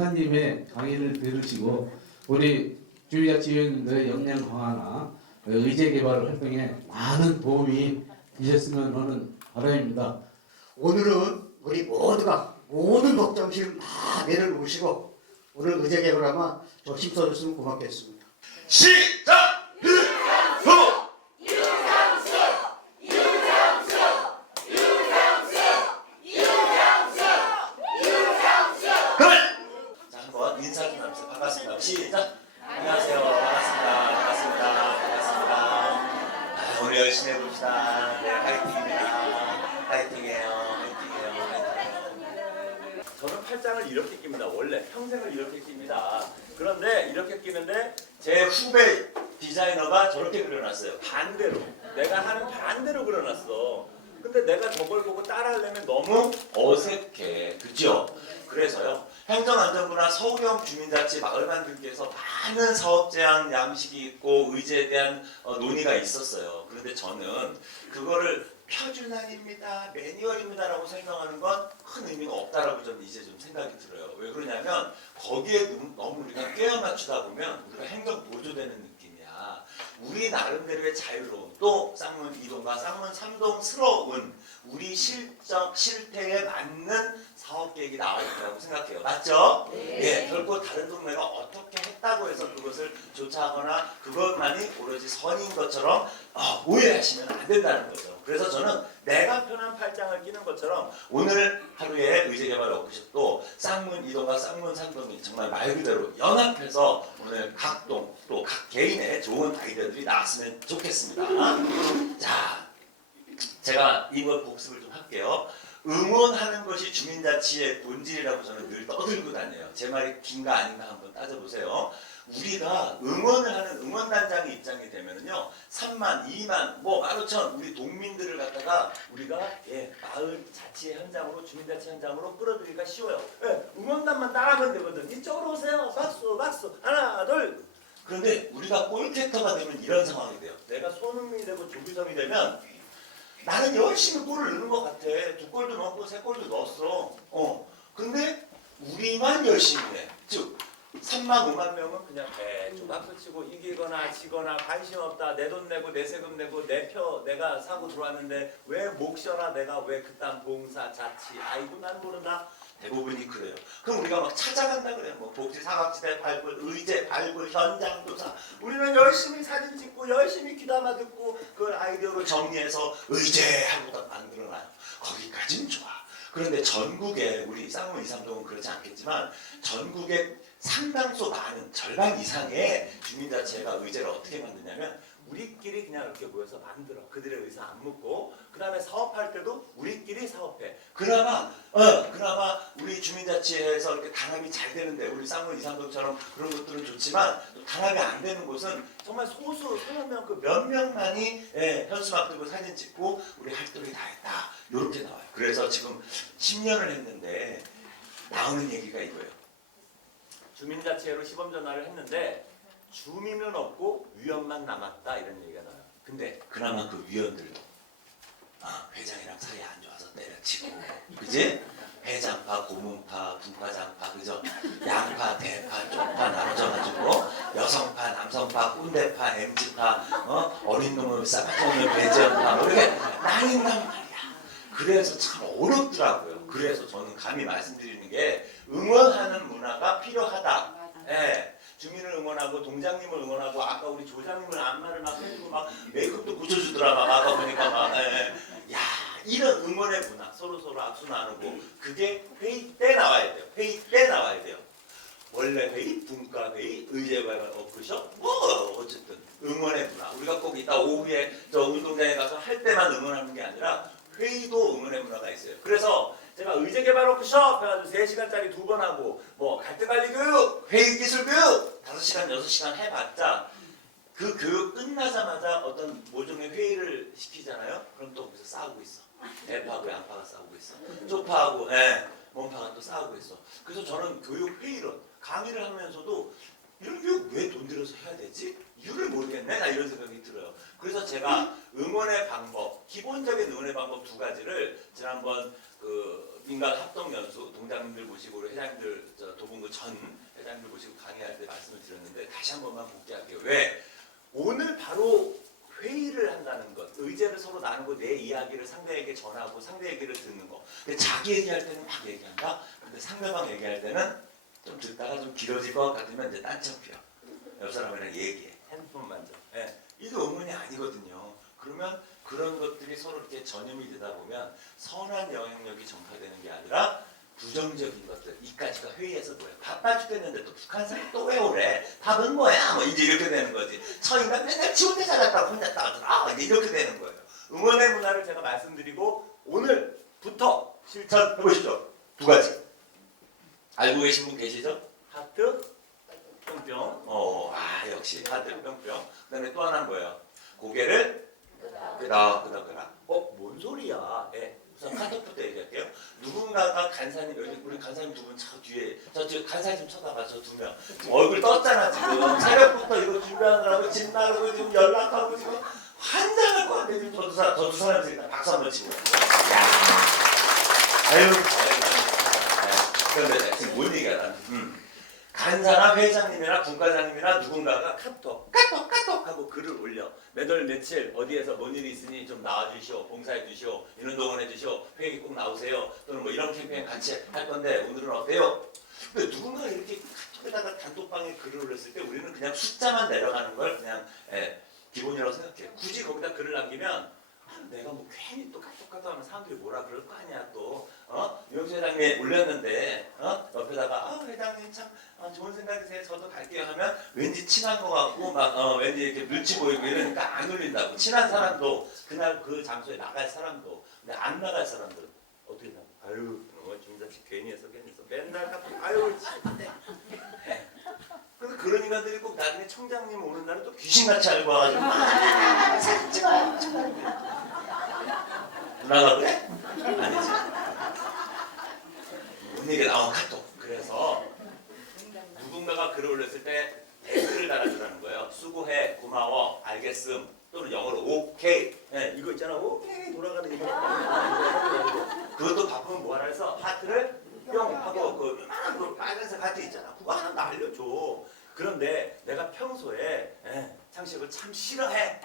강사님의 강의를 들으시고 우리 주민자치위원님들의 역량 강화나 의제 개발 활동에 많은 도움이 되셨으면 하는 바람입니다. 오늘은 우리 모두가 모든 걱정실 다 내려놓으시고 오늘 의제 개발하면 조심 써줬으면 고맙겠습니다. 시작! 자, 한번 인사 좀 하면서 반갑습니다. 시작! 안녕하세요. 반갑습니다. 오늘 열심히 해봅시다. 네, 화이팅입니다. 화이팅해요. 저는 팔짱을 이렇게 낍니다. 원래 평생을 이렇게 낍니다. 그런데 이렇게 끼는데 제 후배 디자이너가 저렇게 그려놨어요. 반대로. 내가 하는 반대로 그려놨어. 근데 내가 저걸 보고 따라하려면 너무 어색해. 그죠? 그래서요. 행정안전부나 서울형 주민자치 마을만들기에서 많은 사업 제한 양식이 있고 의제에 대한 논의가 있었어요. 그런데 저는 그거를 표준안입니다, 매뉴얼입니다라고 설명하는 건 큰 의미가 없다라고 좀 이제 좀 생각이 들어요. 왜 그러냐면 거기에 너무 우리가 꿰어 맞추다 보면 우리가 행정 보조되는 느낌이야. 우리 나름대로의 자유로운 또 쌍문 2동과 쌍문 3동스러운 우리 실태에 맞는 사업 계획이 나와 있다고 생각해요. 맞죠? 네. 결코 다른 동네가 어떻게 했다고 해서 그것을 조차하거나 그것만이 오로지 선인 것처럼 오해하시면 안 된다는 거죠. 그래서 저는 내가 편한 팔짱을 끼는 것처럼 오늘 하루에 의제개발 워크숍도 쌍문 2동과 쌍문 3동이 정말 말 그대로 연합해서 오늘 각 동 또 각 개인의 좋은 아이디어들이 나왔으면 좋겠습니다. 자, 제가 이번 복습을 좀 할게요. 응원하는 것이 주민자치의 본질이라고 저는 늘 떠들고 다녀요. 제 말이 긴가 아닌가 한번 따져보세요. 우리가 응원을 하는 응원단장의 입장이 되면은요, 3만, 2만, 뭐 15,000 우리 동민들을 갖다가 우리가 마을 자치 현장으로 주민자치 현장으로 끌어들이기가 쉬워요. 응원단만 따라하면 되거든. 이쪽으로 오세요. 박수, 박수. 하나, 둘. 그런데 우리가 골캐터가 되면 이런 상황이 돼요. 내가 손흥민이 되고 조규성이 되면 나는 열심히 골을 넣는 것 같아. 2골도 넣고 3골도 넣었어. 근데 우리만 열심히 해. 즉 3만 5만 명은 그냥 좀 박수치고 이기거나 지거나 관심 없다. 내 돈 내고 내 세금 내고 내 표 내가 사고 들어왔는데 왜 목 쉬어라. 내가 왜 그딴 봉사 자치 아이고 난 모른다. 대부분이 그래요. 그럼 우리가 막 찾아간다 그래요. 뭐 복지 사각지대 발굴, 의제 발굴, 현장 조사. 우리는 열심히 사진 찍고 열심히 귀담아 듣고 그 아이디어를 정리해서 의제하고 만들어놔요. 거기까지는 좋아. 그런데 전국에 우리 쌍문 2, 3동은 그렇지 않겠지만 전국에 상당수 많은 절반 이상의 주민자치가 의제를 어떻게 만드냐면 우리끼리 그냥 이렇게 모여서 만들어. 그들의 의사 안 묻고 그 다음에 사업할 때도 우리끼리 사업해. 그나마 우리 주민자치에서 이렇게 단합이 잘 되는데 우리 쌍문 2, 3동처럼 그런 것들은 좋지만 단합이 안 되는 곳은 정말 소수 서너 명 그 몇 명만이 현수막 들고 사진 찍고 우리 활동이 다 했다. 이렇게 나와요. 그래서 지금 10년을 했는데 나오는 얘기가 이거예요. 주민자치회로 시범전화를 했는데 주민은 없고 위원만 남았다 이런 얘기가 나와요. 근데 그나마 그 위원들도 회장이랑 사이 안 좋아서 때려치고 그지? 회장파, 고문파, 분파장파 그죠? 양파, 대파, 쪽파 나눠져가지고 여성파, 남성파, 꼰대파, MZ파 어린 놈을 싹둑놈을 배제파 이렇게 나뉜단 말이야. 그래서 참 어렵더라고요. 그래서 저는 감히 말씀드리는 게 응원하는 문화가 필요하다. 주민을 응원하고 동장님을 응원하고 아까 우리 조장님을 안마를 막 해주고 막 메이크업도 붙여주더라 막 아까 보니까 막 이런 응원의 문화 서로 악수 나누고 그게 회의 때 나와야 돼요. 회의 때 나와야 돼요. 원래 회의, 분과 회의, 의제개발 워크숍 뭐 어쨌든 응원의 문화 우리가 꼭 이따 오후에 저 운동장에 가서 할 때만 응원하는 게 아니라 회의도 응원의 문화가 있어요. 그래서 제가 의제개발 워크숍 해가지고 3시간짜리 2번 하고 뭐 갈등관리 교육, 회의기술 교육 5시간, 6시간 해봤자 그 교육 끝나자마자 어떤 모종의 회의를 시키잖아요. 그럼 또 거기서 싸우고 있어. 대파하고 양파가 싸우고 있어. 쪽파하고 몸파가 또 싸우고 있어. 그래서 저는 교육 회의론 강의를 하면서도 이런 교육 왜 돈 들여서 해야 되지? 이유를 모르겠네. 나 이런 생각이 들어요. 그래서 제가 응원의 방법, 기본적인 응원의 방법 2가지를 지난번 그 인간 합동 연수 동장님들 모시고 우리 회장님들 도봉구 전 회장님들 모시고 강의할 때 말씀을 드렸는데 다시 한 번만 복귀할게요. 왜? 오늘 바로 회의를 한다는 것, 의제를 서로 나누고 내 이야기를 상대에게 전하고 상대 얘기를 듣는 거. 근데 자기 얘기할 때는 막 얘기한다. 근데 상대방 얘기할 때는 좀 듣다가 좀 길어질 것 같으면 이제 딴청 피워. 옆 사람이랑 얘기해. 핸드폰 만져. 예. 이게 의문이 아니거든요. 그러면 그런 것들이 서로 이렇게 전염이 되다 보면 선한 영향력이 전파되는 게 아니라 부정적인 것들. 이까지가 회의에서 뭐야? 바빠 죽겠는데 또 북한산이 또 왜 오래? 답은 뭐야? 뭐 이제 이렇게 되는 거지. 저 인간 맨날 지 혼자 살았다고 혼자 따더라. 이제 이렇게 되는 거예요. 응원의 문화를 제가 말씀드리고 오늘부터 실천해보시죠. 두 가지. 알고 계신 분 계시죠? 하트, 뿅뿅. 역시 하트, 뿅뿅. 그 다음에 또 하나는 뭐예요? 고개를 끄덕끄덕. 뭔 소리야? 예. 우선 카톡부터 얘기할게요. 누군가가 간사님, 여기 우리 간사님 두 분 저 뒤에, 저 간사님 좀 쳐다봐, 저 두 명. 지금 얼굴 떴잖아, 지금. 새벽부터 이거 준비하느라고 집 나르고 지금 연락하고 지금 환장할 것 같아. 지금 저 두 사람들이 박수 한번 치고. 아유, 그런데 지금 뭔 얘기야, 간사나 회장님이나 분과장님이나 누군가가 카톡 하고 글을 올려. 몇 월 며칠 어디에서 뭔 일이 있으니 좀 나와주시오, 봉사해 주시오, 이런 동원해 주시오, 회의 꼭 나오세요. 또는 뭐 이런 캠페인 같이 할 건데 오늘은 어때요? 근데 누군가 이렇게 카톡에다가 단톡방에 글을 올렸을 때 우리는 그냥 숫자만 내려가는 걸 그냥 기본이라고 생각해. 굳이 거기다 글을 남기면 내가 뭐 괜히 또 카톡 하면 사람들이 뭐라 그럴 거 아니야 또. 유영수 회장님이 올렸는데 옆에다가 회장님 참 좋은 생각이세요. 저도 갈게요 하면 왠지 친한 거 같고 막 왠지 이렇게 눈치 보이고 이러니까 안 올린다고. 친한 사람도 그날 그 장소에 나갈 사람도 근데 안 나갈 사람들은 어떻게 나가? 아유 김자치 괜히 했어 맨날 카톡 아유 네. 그래서 그런 인간들이 꼭 나중에 청장님 오는 날은 또 귀신같이 알고 와가지고 사진 찍어요. 누나가 그래? 아니지. 뭔 얘기 나온 카톡. 그래서 누군가가 글을 올렸을 때 댓글을 달아주라는 거예요. 수고해, 고마워, 알겠음, 또는 영어로 오케이. 네, 이거 있잖아. 오케이 돌아가는 이거. 그것도 바쁘면 뭐하라 해서 하트를 뿅 하고 그 빨간색 하트 있잖아. 그거 하나 알려줘. 그런데 내가 평소에 창식을 참 싫어해.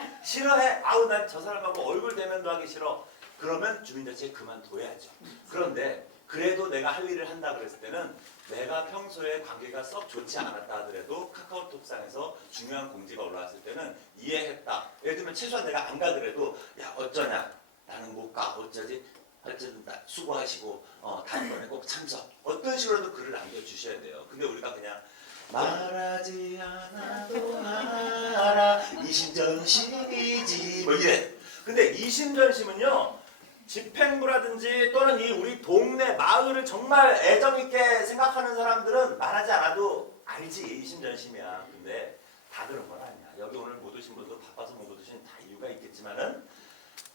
아우 난 저 사람하고 얼굴 대면도 하기 싫어. 그러면 주민자치에 그만둬야죠. 그런데 그래도 내가 할 일을 한다 그랬을 때는 내가 평소에 관계가 썩 좋지 않았다 하더라도 카카오톡상에서 중요한 공지가 올라왔을 때는 이해했다. 예를 들면 최소한 내가 안 가더라도 야 어쩌냐 나는 못 가 어쩌지 어쨌든 수고하시고 다음번에 꼭 참석 어떤 식으로도 글을 남겨주셔야 돼요. 근데 우리가 그냥 말하지 않아도 알아 이심전심이지 뭐 이래. 근데 이심전심은요 집행부라든지 또는 이 우리 동네 마을을 정말 애정있게 생각하는 사람들은 말하지 않아도 알지 이심전심이야. 근데 다 그런 건 아니야. 여기 오늘 못 오신 분도 바빠서 못 오신 다 이유가 있겠지만은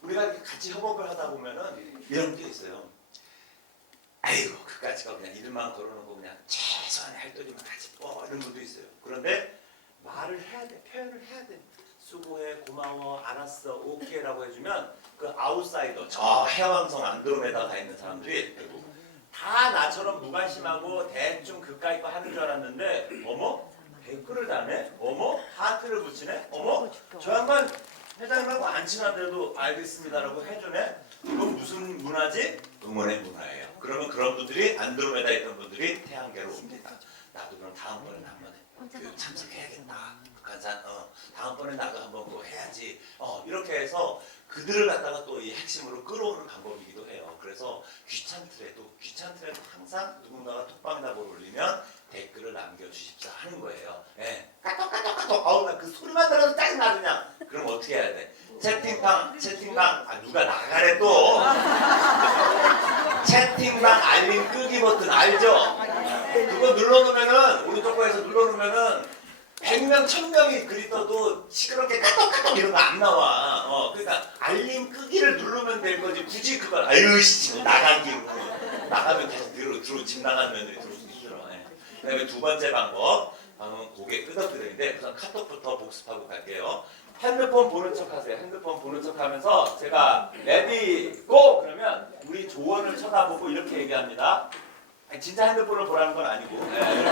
우리가 이렇게 같이 협업을 하다 보면은 이런 게 있어요. 아이고 그까지가 그냥 이름만 걸어놓고 그냥 최소한의 할도리만 하지 이런 분도 있어요. 그런데 말을 해야 돼. 표현을 해야 돼. 수고해, 고마워, 알았어, 오케이라고 해주면 그 아웃사이더, 저 해왕성 안드로메다 가 있는 사람들이 결국 다 나처럼 무관심하고 대충 그까이 거 하는 줄 알았는데 어머? 댓글을 다네? 어머? 하트를 붙이네? 어머? 저 양반 회장님하고 안 친한데도 알겠습니다라고 해주네? 이건 무슨 문화지? 응원의 문화예요. 그러면 그런 분들이 안드로메다 있던 분들이 태양계로 옵니다. 나도 그럼 다음번에는 한번 교육 참석해야겠다. 북한산 다음번에 나도 한번 뭐 해야지. 이렇게 해서 그들을 갖다가 또 이 핵심으로 끌어오는 방법이기도 해요. 그래서 귀찮더라도 항상 누군가가 톡방에다 뭘 올리면 댓글을 남겨주십사 하는 거예요. 예. 까똑 나 그 소리만 들어도 짜증나 그냥. 그럼 어떻게 해야 돼? 채팅방 누가 나가래 또. 채팅방 알림 끄기 버튼 알죠? 그거 눌러놓으면은 오른쪽 거에서 눌러놓으면은 100명, 1000명이 글이 떠도 시끄럽게 까똑 이런 거 안 나와. 그러니까 알림 끄기를 누르면 될 거지 굳이 그걸 아유 씨 나가기로 나가면 다시 집 나가는 며느리 들어오기 힘들어. 그 다음에 두 번째 방법은 고개 끄덕끄덕인데 우선 카톡부터 복습하고 갈게요. 핸드폰 보는 척 하세요. 핸드폰 보는 척 하면서 제가 레디 고! 그러면 우리 조언을 쳐다보고 이렇게 얘기합니다. 아니, 진짜 핸드폰을 보라는 건 아니고 이렇게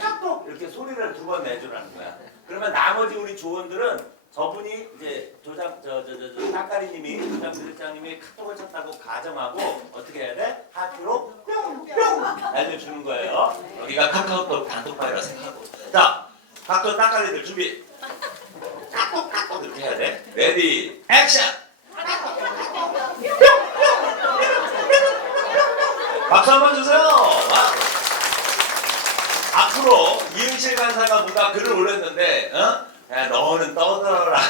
카톡 이렇게 소리를 2번 내주라는 거야. 그러면 나머지 우리 조원들은 저분이 이제 따까리님이 조장 부실장님이 카톡을 쳤다고 가정하고 어떻게 해야 돼? 하트로 뿅뿅 알려주는 거예요. 여기가 카카오톡 단톡방이라 생각하고. 자, 각도 따까리들 준비. 카톡 이렇게 해야 돼. 레디 액션. 박수 한번 주세요. 앞으로 이응실 간사가 뭔가 글을 올렸는데, 야, 너는 떠들어라.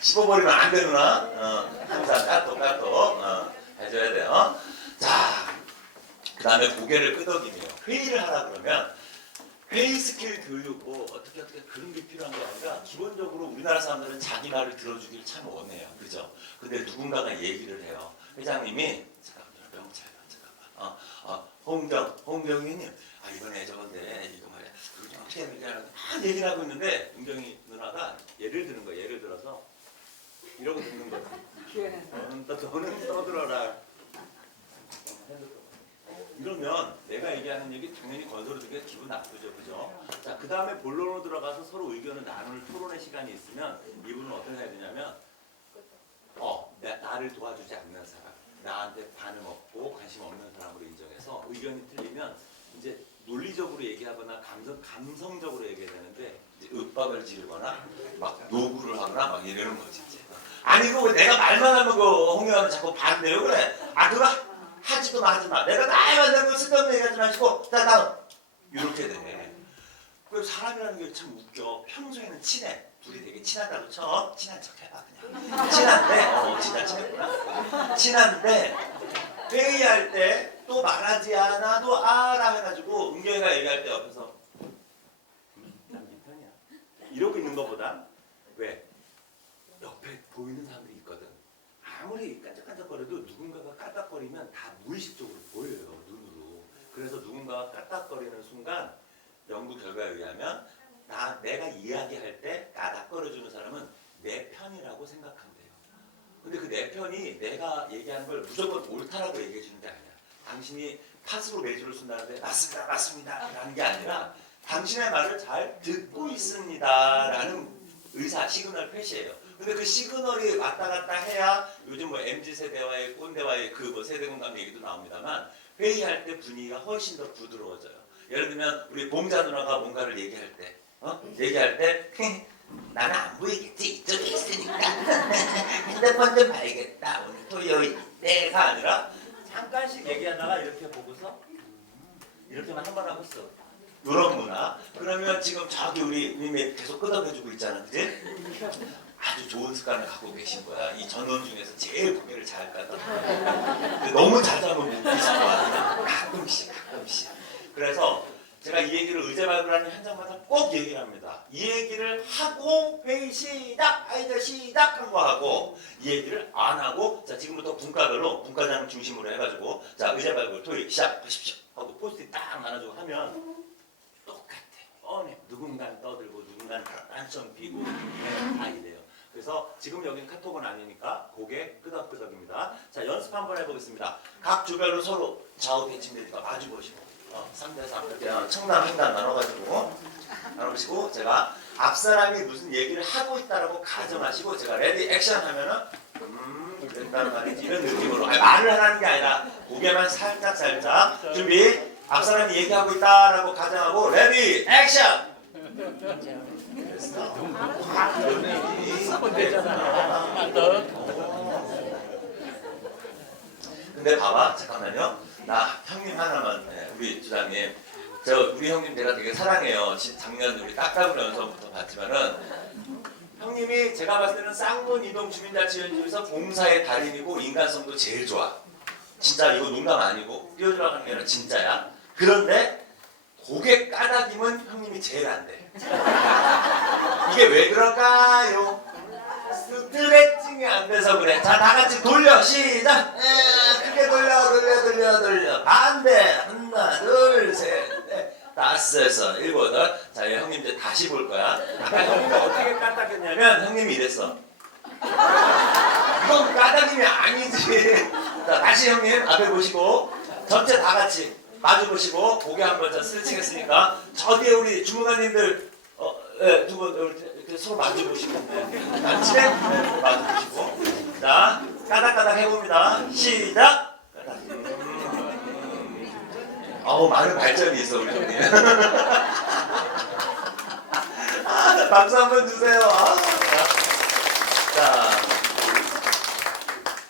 씹어버리면 안 되누나? 항상 까똑 해줘야 돼요. 자, 그 다음에 고개를 끄덕이며 회의를 하라 그러면 회의 스킬 교육 어떻게 그런 게 필요한 게 아니라 기본적으로 우리나라 사람들은 자기 말을 들어주길 참 원해요. 그죠? 근데 누군가가 얘기를 해요. 회장님이 홍경희님, 이번에 저건데 이거 말이야. 그거 좀 어떻게 해야 되나? 다 얘기를 하고 있는데 은경이 누나가 예를 드는 거야. 예를 들어서 이러고 듣는 거야. 너는 떠들어라. 이러면 내가 얘기하는 얘기 당연히 건설로 듣기가 기분 나쁘죠. 그죠? 자, 그 다음에 본론으로 들어가서 서로 의견을 나눌 토론의 시간이 있으면 이분은 어떻게 해야 되냐면 나를 도와주지 않는 사람, 나한테 반응 없고 관심 없는 사람으로 인정해서 의견이 틀리면 이제 논리적으로 얘기하거나 감성적으로 얘기해야 되는데 이제 윽박을 지르거나 막 요구를 하거나 막 이러는 거지 이제. 아니 그거 내가 말만 하면 그 홍영환은 자꾸 반대요 그래. 그거 하지도 마 하지 마. 내가 나만 되고 쓸데없는 얘기하지 마시고 자 다음 이렇게 되네. 그 사람이라는 게 참 웃겨. 평소에는 친해. 둘이 되게 친하다고 쳐. 친한 척 해봐 그냥. 친한데 진짜 친했구나. 친한데 회의할 때 또 말하지 않아도 라 해가지고 은경이가 얘기할 때 옆에서 난 네 편이야 이러고 있는 것보다 왜? 옆에 보이는 사람들이 있거든. 아무리 깐짝깐짝거려도 누군가가 까딱거리면 다 무의식적으로 보여요 눈으로. 그래서 누군가가 까딱거리는 순간 연구 결과에 의하면 내가 이야기할 때 까딱거려주는 사람은 내 편이라고 생각하면 돼요. 근데 그 내 편이 내가 얘기하는 걸 무조건 옳다라고 얘기해 주는 게 아니야. 당신이 팥으로 매주를 쓴다는데 맞습니다 라는 게 아니라 당신의 말을 잘 듣고 있습니다 라는 의사 시그널 표시예요. 근데 그 시그널이 왔다 갔다 해야 요즘 뭐 MZ세대와의 꼰대와의 그 세대 공감 얘기도 나옵니다만 회의할 때 분위기가 훨씬 더 부드러워져요. 예를 들면 우리 봉자 누나가 뭔가를 얘기할 때 나는 안 보이겠지 이쪽에 있으니까 핸드폰 좀 봐야겠다 오늘 토요일 내가 아니라 잠깐씩 얘기하다가 이렇게 보고서 이렇게만 한 번 하고 있어. 이런 문화. 그러면 지금 저기 우리 님이 계속 끄덕여주고 있잖아, 그지? 아주 좋은 습관을 갖고 계신 거야. 이 전원 중에서 제일 고개를 잘 까다. 너무 자자면 웃기실 거야. 가끔씩. 그래서 제가 이 얘기를 의제 발굴하는 현장마다 꼭 얘기를 합니다. 이 얘기를 하고 회의 시작, 아이들 시작한 거 하고 이 얘기를 안 하고 자 지금부터 분과별로 분과장 중심으로 해가지고 자 의제 발굴 토익 시작하십시오 하고 포스트잇 딱 나눠주고 하면 똑같아. 뻔해. 누군가는 떠들고 누군가는 딴청 비고 다 이래요. 그래서 지금 여기는 카톡은 아니니까 고개 끄덕끄덕입니다. 자 연습 한번 해보겠습니다. 각 주별로 서로 좌우 대칭되니까 마주 보시고 3대3 이렇게 청남 횡단 나눠보시고 제가 앞사람이 무슨 얘기를 하고 있다라고 가정하시고 제가 레디 액션 하면은 그랬다는 말이지 이런 느낌으로 말을 하라는 게 아니라 고개만 살짝 준비 앞사람이 얘기하고 있다라고 가정하고 레디 액션 됐어. 근데 봐봐 잠깐만요. 나 형님 하나만 우리 주장님 우리 형님 내가 되게 사랑해요. 작년 우리 딱따구 연수부터 봤지만은 형님이 제가 봤을 때는 쌍문 이동 주민자치위원회에서 봉사의 달인이고 인간성도 제일 좋아. 진짜 이거 농담 아니고 띄워주라고 하는 게 아니라 진짜야. 그런데 고개 까닥이면 형님이 제일 안 돼. 이게 왜 그럴까요? 스트레칭이 안 돼서 그래. 자, 다 같이 돌려. 시작. 크게 돌려. 반대. 하나, 둘, 셋, 넷, 다섯, 여섯, 일곱, 여덟. 자, 형님 이제 다시 볼 거야. 아까 형님이 어떻게 까딱했냐면 형님이 이랬어. 이건 까닭임이 아니지. 자, 다시 형님 앞에 보시고 전체 다 같이 마주 보시고 고개 한번 자 스트레칭 했으니까 저 뒤에 우리 주무관님들 두 분 이렇게 서로 마주 보시고 같이 마주 보시고 자 까닥까닥 해봅니다. 시작. 까닥. 많은 발전이 있어 우리 형님. 박수 한번 주세요.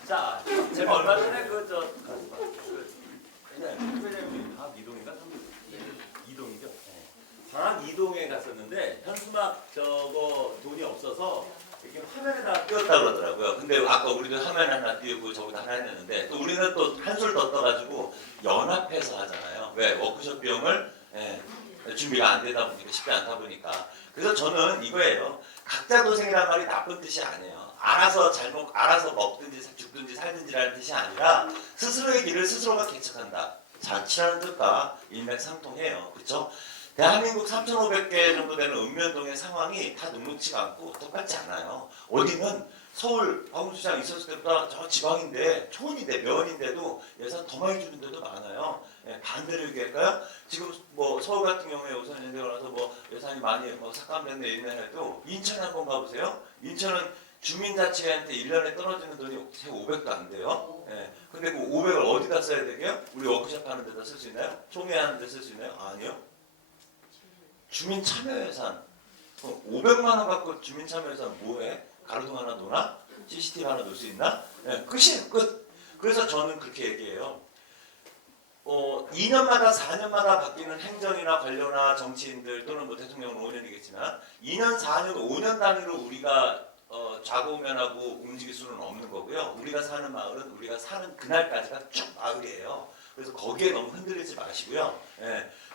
자, 제가 얼마 전에 회장님 방학 이동인가? 이동이죠. 방학 이동에 갔었는데 현수막 저거 돈이 없어서 이렇게 화면에다 띄웠다 그러더라고요. 근데 아까 우리도 화면 하나 띄우고 저기다 하나 했는데 또 우리는 또 한술 더 떠가지고 연합해서 하잖아요. 왜? 워크숍 비용을 준비가 안 되다 보니까 쉽지 않다 보니까. 그래서 저는 이거예요. 각자 도생이란 말이 나쁜 뜻이 아니에요. 알아서 먹든지 죽든지 살든지라는 뜻이 아니라 스스로의 길을 스스로가 개척한다. 자치라는 뜻과 일맥상통해요. 그렇죠? 대한민국 3,500개 정도 되는 읍면동의 상황이 다 녹록지가 않고 똑같지 않아요. 어디는 서울 방울시장 있었을 때보다 저 지방인데 초원인데 면인데도 예산 더 많이 주는 데도 많아요. 반대로 얘기할까요? 지금 뭐 서울 같은 경우에 우선 연대가 나서 뭐 예산이 많이 삭감된 데 있는 해도 인천 한번 가보세요. 인천은 주민자치회한테 1년에 떨어지는 돈이 500도 안 돼요. 근데 그 500을 어디다 써야 되게요? 우리 워크숍 하는 데다 쓸 수 있나요? 총회하는 데 쓸 수 있나요? 아니요. 주민참여예산 500만 원 갖고 주민참여예산 뭐해? 가로등 하나 놓나? CCTV 하나 놓을 수 있나? 끝이 끝. 그래서 저는 그렇게 얘기해요. 2년마다 4년마다 바뀌는 행정이나 관료나 정치인들 또는 뭐 대통령은 5년이겠지만 2년, 4년, 5년 단위로 우리가 좌고우면하고 움직일 수는 없는 거고요. 우리가 사는 마을은 우리가 사는 그날까지가 쭉 마을이에요. 그래서 거기에 너무 흔들리지 마시고요.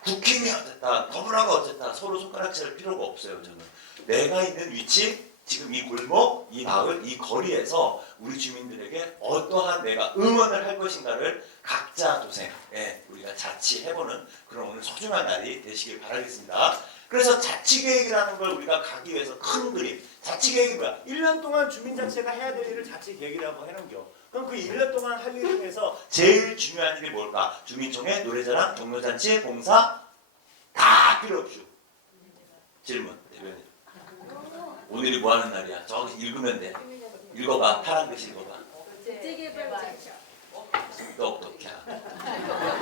국힘이 어쨌다, 더불어가 어쨌다 서로 손가락질 필요가 없어요. 저는 내가 있는 위치, 지금 이 골목, 이 마을, 이 거리에서 우리 주민들에게 어떠한 내가 응원을 할 것인가를 각자 도생, 우리가 자치해보는 그런 오늘 소중한 날이 되시길 바라겠습니다. 그래서 자치계획이라는 걸 우리가 가기 위해서 큰 그림, 자치계획이 뭐야? 1년 동안 주민자치가 해야 될 일을 자치계획이라고 해놓겨. 그럼 그 1년 동안 할 일 중에서 제일 중요한 일이 뭘까? 주민총회, 노래자랑, 종로잔치, 봉사 다 필요 없죠. 질문, 대변인. 오늘이 뭐 하는 날이야? 저기 읽으면 돼. 읽어봐. 파란 글씨 읽어봐. 똑똑해.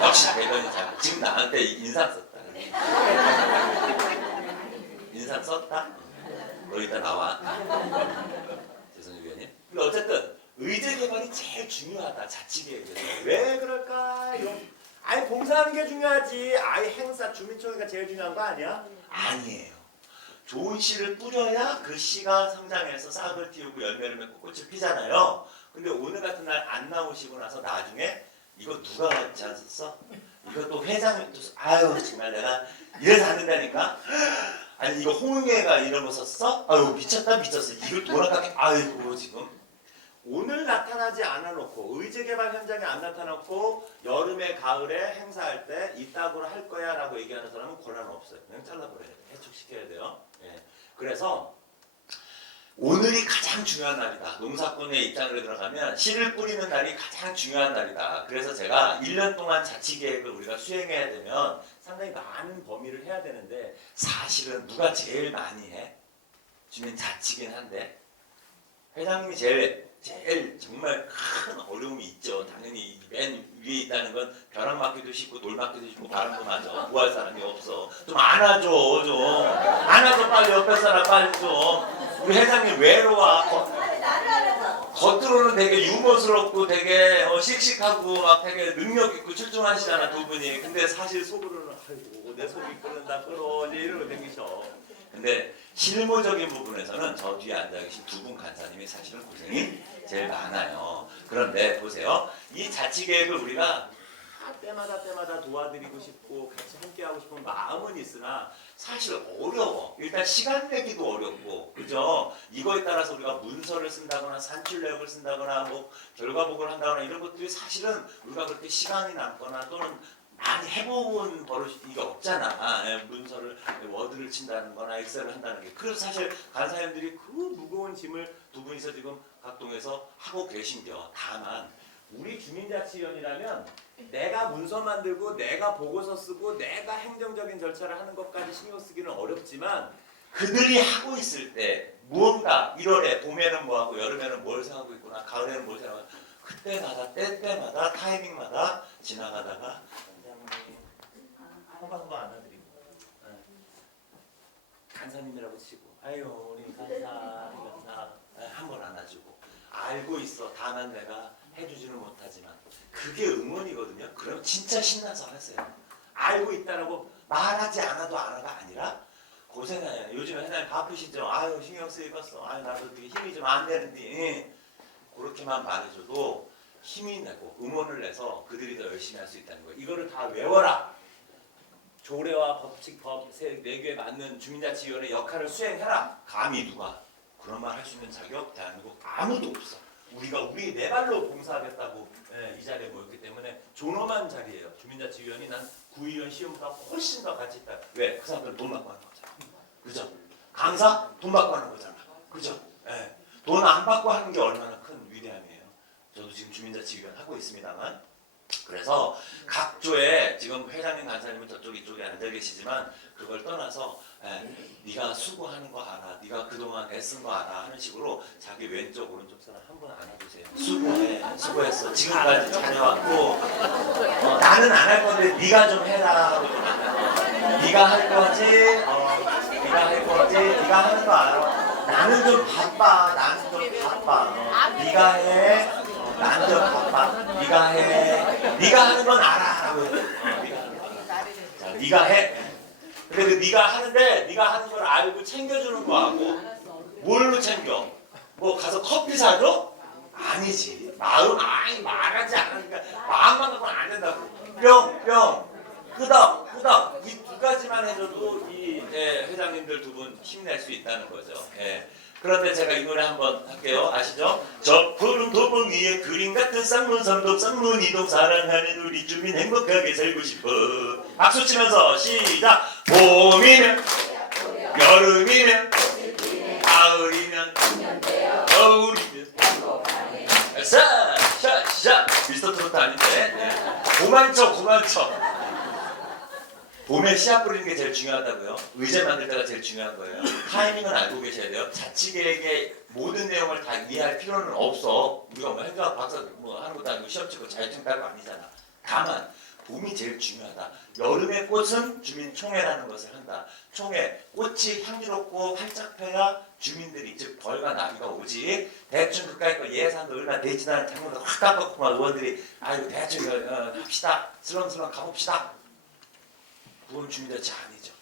역시 대변인 잘. 지금 나한테 인상 썼다. 인상 썼다? 너 이따 나와. 죄송해요, 위원님. 근데 어쨌든 의제 개발이 제일 중요하다. 자치계획에서. 왜 그럴까요? 아니 봉사하는 게 중요하지. 아예 행사 주민총회가 제일 중요한 거 아니야? 아니에요. 좋은 씨를 뿌려야 그 씨가 성장해서 싹을 틔우고 열매를 맺고 꽃을 피잖아요. 근데 오늘 같은 날 안 나오시고 나서 나중에 이거 누가 하지 않았어? 이거 또 회장이 또 아유 정말 내가 이래서 안 된다니까? 아니 이거 홍영애가 이런 거 썼어? 아유 미쳤다 미쳤어. 이걸 돌아가게 아이고 지금 오늘 나타나지 않아 놓고 의제개발 현장에 안 나타났고 여름에 가을에 행사할 때 이따구로 할 거야 라고 얘기하는 사람은 권한 없어요. 그냥 잘라버려야 돼. 해촉시켜야 돼요. 그래서 오늘이 가장 중요한 날이다. 농사꾼의 입장으로 들어가면 씨를 뿌리는 날이 가장 중요한 날이다. 그래서 제가 1년 동안 자치계획을 우리가 수행해야 되면 상당히 많은 범위를 해야 되는데 사실은 누가 제일 많이 해? 주민 자치긴 한데 회장님이 제일 정말 큰 어려움이 있죠. 당연히 맨 위에 있다는 건 벼락 맞기도 쉽고 돌 맞기도 쉽고 바람도 맞아. 구할 사람이 없어. 좀 안아줘 좀. 안아줘 빨리 옆에 사람 빨리 좀. 우리 회장님 외로워. 겉으로는 되게 유머스럽고 되게 씩씩하고 막 되게 능력 있고 출중하시잖아 두 분이. 근데 사실 속으로는 아이고 내 속이 끓는다 끓어 이제 이러고 댕기셔. 근데 실무적인 부분에서는 저 뒤에 앉아 계신 두 분 간사님이 사실은 고생이 제일 많아요. 그런데 보세요. 이 자치계획을 우리가 때마다 도와드리고 싶고 같이 함께하고 싶은 마음은 있으나 사실 어려워. 일단 시간 내기도 어렵고 그죠? 이거에 따라서 우리가 문서를 쓴다거나 산출 내역을 쓴다거나 뭐 결과 보고를 한다거나 이런 것들이 사실은 우리가 그렇게 시간이 남거나 또는 많이 해본 버릇이 이게 없잖아. 문서를 워드를 친다는 거나 엑셀을 한다는 게. 그래서 사실 간사님들이 그 무거운 짐을 두 분이서 지금 각동에서 하고 계신겨. 다만 우리 주민자치위원이라면 내가 문서 만들고 내가 보고서 쓰고 내가 행정적인 절차를 하는 것까지 신경 쓰기는 어렵지만 그들이 하고 있을 때 무언가 1월에 봄에는 뭐하고 여름에는 뭘 생각하고 있구나 가을에는 뭘 생각하고 그때마다 때때마다 타이밍마다 지나가다가 원장님 한번도 안아드리고 간사님이라고 치고 아유 우리 간사 한 번 안아주고 알고 있어 다만 내가 해주지는 못하지만 그게 응원이거든요. 그럼 진짜 신나서 하세요. 알고 있다라고 말하지 않아도 안아가 아니라 고생하냐. 요즘에 회장님 바쁘시죠? 아유 신경 쓰이겠어. 아유 나도 되게 힘이 좀 안 되는데 그렇게만 말해줘도 힘이 내고 응원을 내서 그들이 더 열심히 할 수 있다는 거예요. 이거를 다 외워라. 조례와 법칙, 법 4개에 맞는 주민자치위원회 역할을 수행해라. 감히 누가 그런 말 할 수 있는 자격 대한민국 아무도 없어. 우리가 우리 내 발로 봉사하겠다고 이 자리에 모였기 때문에 존엄한 자리예요. 주민자치위원이 난 구의원 시험보다 훨씬 더 가치 있다. 왜? 그 사람들은 돈 받고 하는 거잖아. 그죠? 강사 돈 받고 하는 거잖아. 그죠? 돈 안 받고 하는 게 얼마나 큰 위대함이에요. 저도 지금 주민자치위원 하고 있습니다만 그래서 각 조에 지금 회장님 간사님은 저쪽 이쪽에 앉아 계시지만 그걸 떠나서 네가 수고하는 거 알아. 네가 그동안 애쓴 거 알아 하는 식으로 자기 왼쪽 오른쪽 사람 한 분 안아주세요. 수고해. 수고했어. 지금까지 잘해왔고 나는 안 할 건데 네가 좀 해라. 네가 할 거지. 네가 할 거지. 네가 하는 거 알아. 나는 좀 바빠. 나는 좀 바빠. 네가 해. 나는 좀 바빠. 네가 해. 네가 하는 건 알아. 자, 네가 해. 근데 그 네가 하는데 네가 하는 걸 알고 챙겨주는 거하고 뭘로 챙겨? 뭐 가서 커피 사줘? 아니지. 마음 아니 말하지 않으니까 마음만 갖고는 안 된다고. 뿅 끄덕 이 두 가지만 해줘도 이 회장님들 두 분 힘낼 수 있다는 거죠. 그런데 제가 이 노래 한번 할게요. 아시죠? 저 푸른 도봉 위에 그림 같은 쌍문 삼동 쌍문 이동 사랑하는 우리 주민 행복하게 살고 싶어. 박수 치면서 시작. 봄이면 여름이면 가을이면 겨울이면 샤샤샤 미스터 트로트 아닌데 고만쳐 봄에 씨앗 뿌리는 게 제일 중요하다고요. 의제 만들 때가 제일 중요한 거예요. 타이밍은 알고 계셔야 돼요. 자치계획의 모든 내용을 다 이해할 필요는 없어. 우리가 뭐 행정학 박사 뭐 하는 것도 아니고 시험 치고 자격증 딸 거 아니잖아. 다만 봄이 제일 중요하다. 여름의 꽃은 주민총회라는 것을 한다. 총회, 꽃이 향기롭고 활짝 펴야 주민들이 즉 벌과 나비가 오지. 대충 그까이 거 예산도 얼마 되지 않은 장면도 확 깎았구만 의원들이 아유 대충 합시다. 슬렁슬렁 가봅시다. 그건 주민자치 아니죠.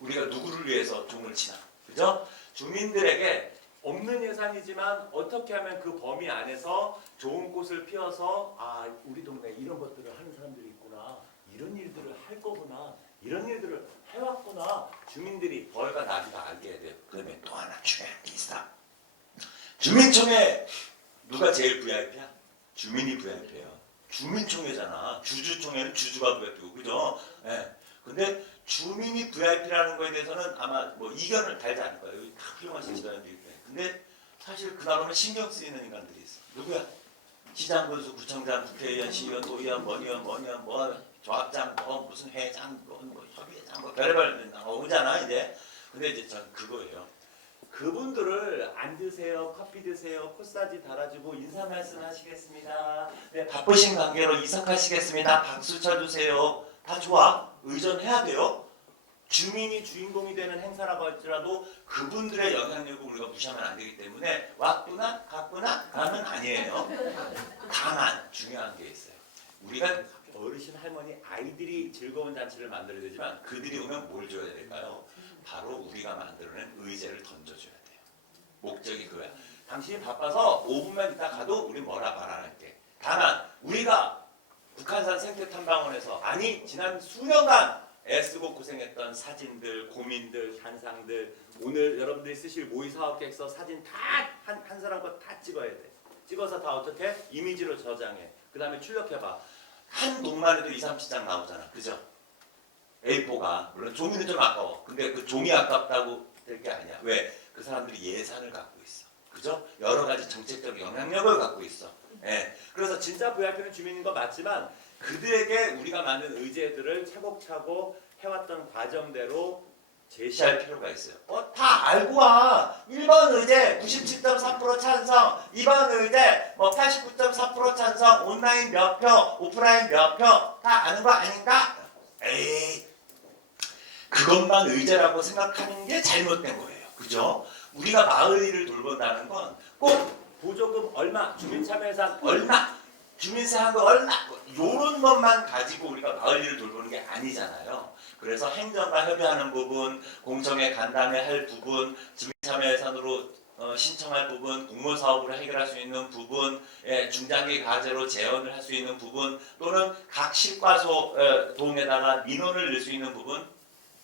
우리가 누구를 위해서 종을 치나. 그죠? 주민들에게 없는 예산이지만 어떻게 하면 그 범위 안에서 좋은 꽃을 피워서 아 우리 동네에 이런 것들을 하는 사람들이 있구나. 이런 일들을 할 거구나. 이런 일들을 해왔구나. 주민들이 벌과 나비가 알게 해야 돼요. 그다음에 또 하나 중요한 게 있어. 주민총회 누가 제일 VIP야? 주민이 VIP예요. 주민총회잖아. 주주총회는 주주가 VIP고 그죠? 근데 주민이 VIP라는 거에 대해서는 아마 뭐 이견을 달지 않을 거예요. 여기 다 훌륭하신 지도자들이 있대. 근데 사실 그 나름은 신경 쓰이는 인간들이 있어. 누구야? 시장, 군수, 구청장, 국회의원, 시의원, 도의원, 뭐의원, 뭐 조합장, 뭐 무슨 회장, 뭐 협의회장, 뭐 별의별 오잖아 이제. 근데 이제 전 그거예요. 그분들을 앉으세요, 커피 드세요, 코사지 달아주고 인사 말씀 하시겠습니다. 네, 바쁘신 관계로 이석하시겠습니다. 박수 쳐주세요. 다 좋아. 의존해야 돼요. 주민이 주인공이 되는 행사라고 할지라도 그분들의 영향력을 우리가 무시하면 안 되기 때문에 왔구나 갔구나 가면 아니에요. 다만 중요한 게 있어요. 우리가 어르신 할머니 아이들이 즐거운 잔치를 만들어야 되지만 그들이 오면 뭘 줘야 될까요? 바로 우리가 만들어낸 의제를 던져줘야 돼요. 목적이 그거야. 당신이 바빠서 5분만 있다 가도 우리 뭐라 말 안 할게. 다만 우리가 북한산 생태탐방원에서 아니 지난 수년간 애쓰고 고생했던 사진들, 고민들, 현상들 오늘 여러분들이 쓰실 모의사업계획서 사진 다 한 사람 거 다 찍어야 돼. 찍어서 다 어떻게? 이미지로 저장해. 그 다음에 출력해봐. 한 동만 해도 2, 30장 나오잖아. 그죠? A4가. 물론 종이는 좀 아까워. 근데 그 종이 아깝다고 될 게 아니야. 왜? 그 사람들이 예산을 갖고 있어. 그죠? 여러 가지 정책적 영향력을 갖고 있어. 예. 그래서 진짜 VIP는 주민인 건 맞지만 그들에게 우리가 만든 의제들을 차곡차곡 해왔던 과정대로 제시할 필요가 있어요. 다 알고 와. 1번 의제 97.3% 찬성, 2번 의제 뭐 89.4% 찬성, 온라인 몇 표, 오프라인 몇 표, 다 아는 거 아닌가? 에이, 그것만 의제라고 생각하는 게 잘못된 거예요. 그죠? 우리가 마을 일을 돌본다는 건 꼭 보조금 얼마, 주민참여예산 얼마, 주민세 한 거 얼마, 요런 것만 가지고 우리가 마을 일을 돌보는 게 아니잖아요. 그래서 행정과 협의하는 부분, 공청회 간담회 할 부분, 주민참여예산으로 신청할 부분, 공무원 사업으로 해결할 수 있는 부분, 중장기 과제로 재원을 할 수 있는 부분, 또는 각 실과소 동에다가 민원을 낼 수 있는 부분,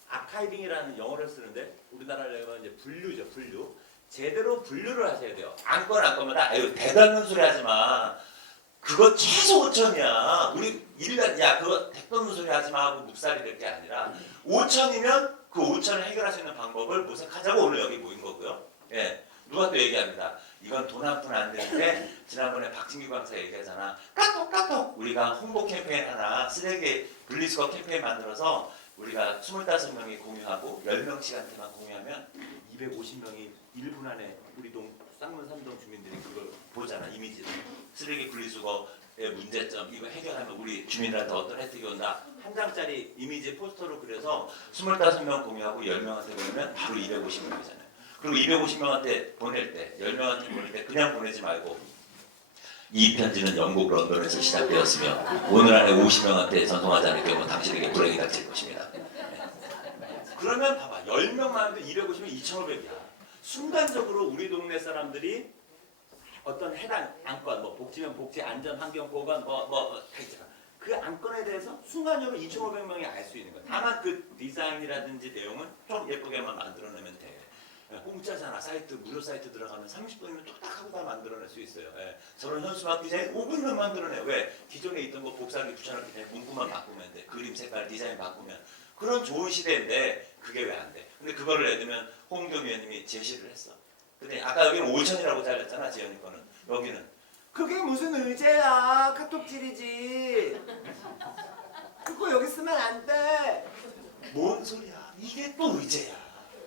아카이빙이라는 영어를 쓰는데 우리나라로 하면 이제 분류죠, 분류. 제대로 분류를 하셔야 돼요. 안건마다 아유 대단한 소리 하지 마. 그거 최소 5천이야. 우리 1년 야 그거 대단한 소리 하지 마 하고 묵살이 될 게 아니라 5천이면 그 5천을 해결할 수 있는 방법을 모색하자고 오늘 여기 모인 거고요. 예. 누가 또 얘기합니다. 이건 돈 한 푼 안 되는데 지난번에 박진규 강사 얘기하잖아. 까똑 우리가 홍보 캠페인 하나 쓰레기 분리수거 캠페인 만들어서 우리가 25명이 공유하고 10명씩한테만 공유하면 250명이 1분 안에 우리 동 쌍문 3동 주민들이 그걸 보잖아. 이미지를. 쓰레기 분리수거의 문제점 이거 해결하면 우리 주민들한테 어떤 혜택이 온다. 한 장짜리 이미지 포스터로 그려서 25명 공유하고 10명한테 보내면 바로 250명이잖아요. 그리고 250명한테 보낼 때 10명한테 보낼 때 그냥 보내지 말고 이 편지는 영국 런던에서 시작되었으며 오늘 안에 50명한테 전송하지 않을 경우 당신에게 불행이 닥칠 것입니다. 그러면 봐봐 10명만 해도 250면 2,500이야. 순간적으로 우리 동네 사람들이 어떤 해당 안건, 뭐 복지면 복지, 안전, 환경, 보건, 다 있잖아. 그 안건에 대해서 순간적으로 2,500명이 알 수 있는 거야. 다만 그 디자인이라든지 내용은 좀 예쁘게만 만들어내면 돼. 공짜잖아. 사이트, 무료 사이트 들어가면 30분이면 뚝딱하고 다 만들어낼 수 있어요. 저런 현수막 디자인 5분이면 만들어내. 왜? 기존에 있던 거 복사하기 귀찮을 때 문구만 바꾸면 돼. 그림 색깔, 디자인 바꾸면. 그런 좋은 시대인데 그게 왜 안 돼? 근데 그거를 예를 들면 홍경 위원님이 제시를 했어. 근데 아까 여기는 5천이라고 잘렸잖아. 지연이 거는. 여기는 그게 무슨 의제야. 카톡질이지. 그거 여기 쓰면 안 돼. 뭔 소리야. 이게 또 의제야.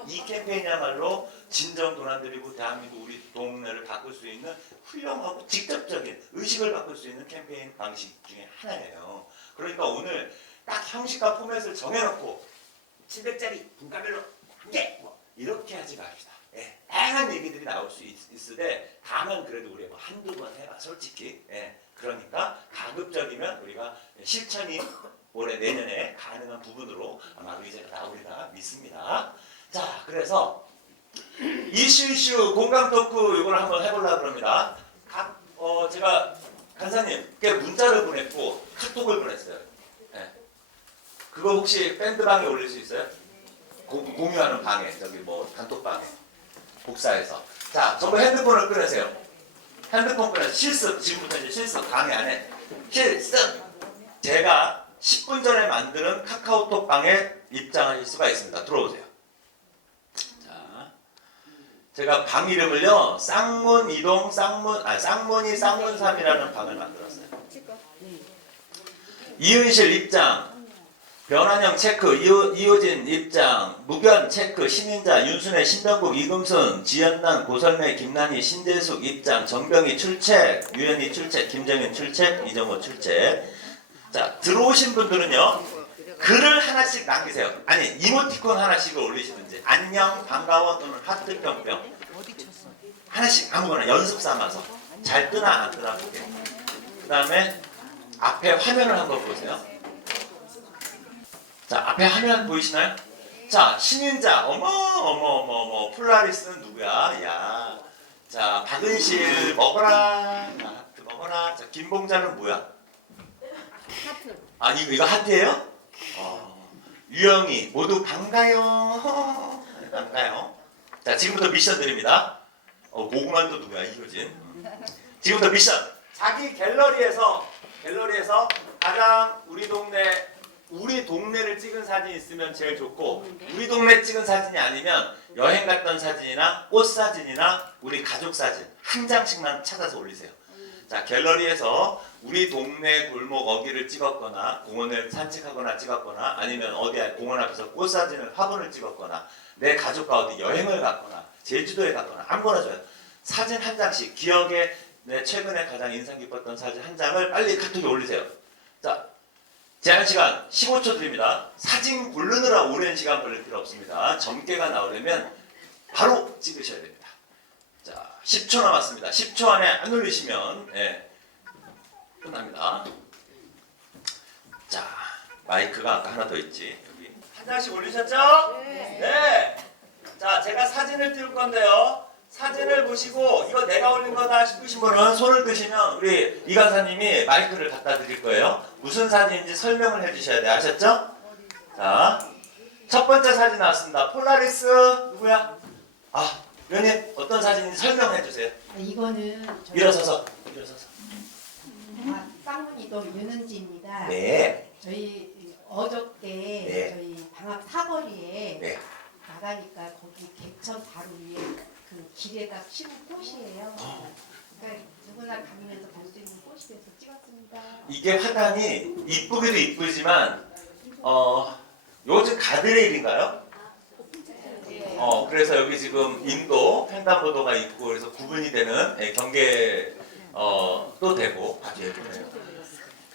이 캠페인이야말로 진정 돈 안 들이고 대한민국 우리 동네를 바꿀 수 있는 훌륭하고 직접적인 의식을 바꿀 수 있는 캠페인 방식 중에 하나예요. 그러니까 오늘 딱 형식과 포맷을 정해놓고 700짜리 분과별로 한 개! 뭐 이렇게 하지 맙시다. 다양한 얘기들이 나올 수 있으되 다만 그래도 우리 뭐 한두 번 해봐 솔직히. 그러니까 가급적이면 우리가 실천이 올해 내년에 가능한 부분으로 아마 의제가 나오리라 믿습니다. 자, 그래서 이슈 공감 토크 이걸 한번 해보려고 합니다. 제가 간사님께 문자를 보냈고 카톡을 보냈어요. 그거 혹시 밴드방에 올릴 수 있어요? 공유하는 방에, 저기 뭐 단톡방에 복사해서. 자, 저거 핸드폰을 꺼내세요. 핸드폰 꺼내서 실습, 지금부터 이제 실습 강의 안에 실습. 제가 10분 전에 만드는 카카오톡 방에 입장하실 수가 있습니다. 들어오세요. 제가 방 이름을요 쌍문이 쌍문삼이라는 방을 만들었어요. 이은실 입장, 변환영 체크, 이호진 입장, 무견 체크, 신인자, 윤순혜, 신병국, 이금순, 지연난, 고설매, 김난희, 신재숙 입장, 정병희 출첵, 유현희 출첵, 김정현 출첵, 이정호 출첵. 자, 들어오신 분들은요 글을 하나씩 남기세요. 아니 이모티콘 하나씩을 올리시든지 안녕, 반가워 또는 하트 뿅뿅 하나씩 아무거나 연습 삼아서 잘 뜨나 안 뜨나 보게. 그 다음에 앞에 화면을 한번 보세요. 자, 앞에 화면 보이시나요? 자, 신인자 어머 폴라리스는 누구야? 야, 자 박은실 먹어라. 하트 먹어라. 자, 김봉자는 뭐야? 하트. 아 이거 하트예요? 유영이 모두 반가요. 반가요. 자, 지금부터 미션 드립니다. 고구마도 누구야? 이효진. 지금부터 미션. 자기 갤러리에서 가장 우리 동네를 찍은 사진 있으면 제일 좋고, 우리 동네 찍은 사진이 아니면 여행 갔던 사진이나 꽃 사진이나 우리 가족 사진 한 장씩만 찾아서 올리세요. 자, 갤러리에서 우리 동네 골목 어귀를 찍었거나 공원을 산책하거나 찍었거나 아니면 어디 공원 앞에서 꽃 사진을 화분을 찍었거나 내 가족과 어디 여행을 갔거나 제주도에 갔거나 아무거나 줘요. 사진 한 장씩 기억에 내 최근에 가장 인상 깊었던 사진 한 장을 빨리 카톡에 올리세요. 자, 제한 시간 15초 드립니다. 사진 고르느라 오랜 시간 걸릴 필요 없습니다. 점괘가 나오려면 바로 찍으셔야 됩니다. 자, 10초 남았습니다. 10초 안에 안 올리시면 끝납니다. 자, 마이크가 아까 하나 더 있지. 여기 한 장씩 올리셨죠? 네. 자, 제가 사진을 띄울 건데요. 사진을 보시고 이거 내가 올린 거다 싶으신 분은 손을 드시면 우리 이 강사님이 마이크를 갖다 드릴 거예요. 무슨 사진인지 설명을 해주셔야 돼요. 아셨죠? 자, 첫 번째 사진 나왔습니다. 폴라리스 누구야? 아, 위원님 어떤 사진인지 설명해 주세요. 이거는 저희 일어서서. 쌍문이도 윤은지입니다. 네. 저희 어저께 네. 저희 방학 사거리에 네. 나가니까 거기 객천 바로 위에 그 길에다 심은 꽃이에요. 그러니까 누구나 가면서 볼 수 있는 꽃이 돼서 찍었습니다. 이게 화단이 이쁘기도 이쁘지만 요즘 가드레일인가요? 그래서 여기 지금 인도 횡단보도가 있고 그래서 구분이 되는 경계 또 되고 아주 예쁘네요.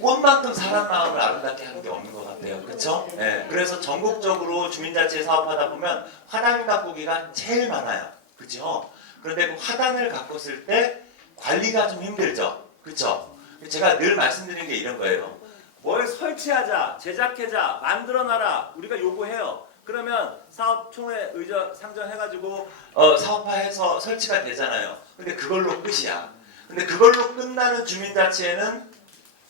꽃만큼 사람 마음을 아름답게 하는 게 없는 것 같아요. 그렇죠? 네, 그래서 전국적으로 주민자치 사업하다 보면 화단 가꾸기가 제일 많아요. 그렇죠? 그런데 그 화단을 가꿨을 때 관리가 좀 힘들죠. 그렇죠? 제가 늘 말씀드리는 게 이런 거예요. 뭘 설치하자, 제작하자, 만들어놔라 우리가 요구해요. 그러면 사업총회 의전 상정해가지고 사업화해서 설치가 되잖아요. 근데 그걸로 끝이야. 근데 그걸로 끝나는 주민자치에는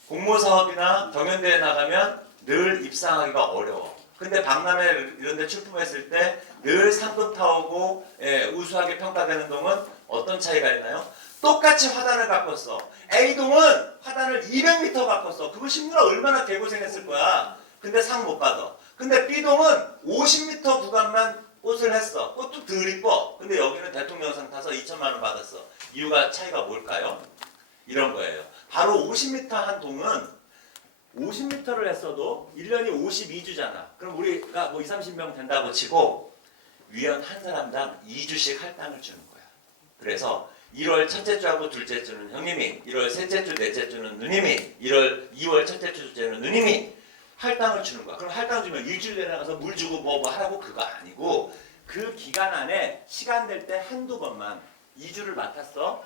공모사업이나 경연대회 나가면 늘 입상하기가 어려워. 근데 박람회 이런 데 출품했을 때 늘 상금 타오고 우수하게 평가되는 동은 어떤 차이가 있나요? 똑같이 화단을 바꿨어. A동은 화단을 200m 바꿨어. 그거 심느라 얼마나 개고생했을 거야. 근데 상 못 받아. 근데 B동은 50m 구간만 꽃을 했어. 꽃도 덜 이뻐. 근데 여기는 대통령상 타서 2천만 원 받았어. 이유가 차이가 뭘까요? 이런 거예요. 바로 50m 한 동은 50m를 했어도 1년이 52주잖아. 그럼 우리가 뭐 20, 30명 된다고 치고 위원 한 사람당 2주씩 할당을 주는 거야. 그래서 1월 첫째 주하고 둘째 주는 형님이, 1월 셋째 주, 넷째 주는 누님이, 2월 첫째 주, 둘째는 누님이 할당을 주는 거야. 그럼 할당 주면 일주일 내내 가서 물 주고 뭐 하라고 그거 아니고 그 기간 안에 시간 될 때 한두 번만 2주를 맡았어.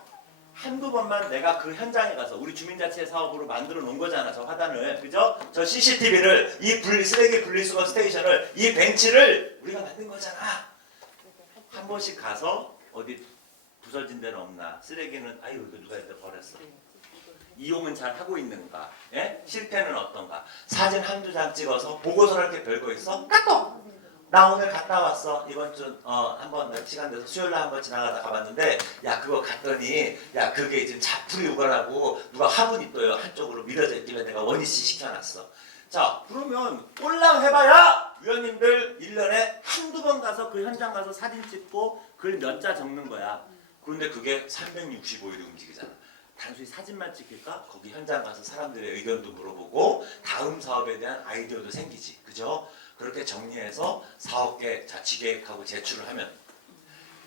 한두 번만 내가 그 현장에 가서 우리 주민자치 사업으로 만들어 놓은 거잖아. 저 화단을. 그죠? 저 CCTV를 이 쓰레기 분리수거 스테이션을 이 벤치를 우리가 만든 거잖아. 한 번씩 가서 어디 부서진 데는 없나? 쓰레기는 아유 이거 누가 이때 버렸어. 이용은 잘 하고 있는가? 예? 실태는 어떤가? 사진 한두 장 찍어서 보고서랄 게 별거 있어? 까똑! 나 오늘 갔다 왔어. 이번 주 한번 시간 돼서 수요일날 한번 지나가다 가봤는데 야 그거 갔더니 야 그게 지금 자풀이 우거라고 누가 화분이 또요 한쪽으로 밀어져 있길래 내가 원위치 시켜놨어. 자 그러면 꼴랑 해봐야 위원님들 1년에 한두 번 가서 그 현장 가서 사진 찍고 글 몇 자 적는 거야. 그런데 그게 365일을 움직이잖아. 단순히 사진만 찍힐까? 거기 현장 가서 사람들의 의견도 물어보고 다음 사업에 대한 아이디어도 생기지. 그죠? 그렇게 정리해서 사업계 자치계획하고 제출을 하면